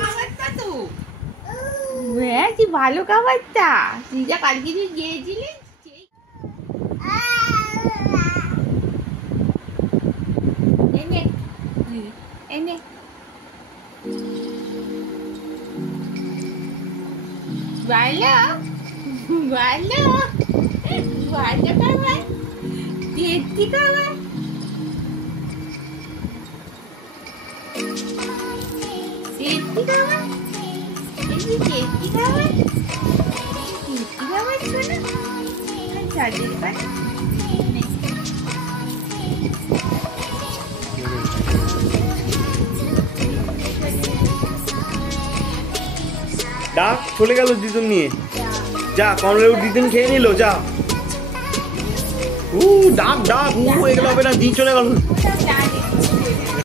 খাবারটা তো হ্যাঁ কি ভালো খাবারটা তুই যা কালকে তুই গিয়েছিলি এনে এনে ভালো ভালো ভালো খাবার টেস্টি খাবার টেস্টি খাবার টেস্টি খাবার টেস্টি খাবার শোনা চাঁদের পানি ডাক চলে গেল দিদুন নিয়ে যা কমলেও দিদুন খেয়ে নিল যা ডাক ডাক এগুলো হবে না দিয়ে চলে গেল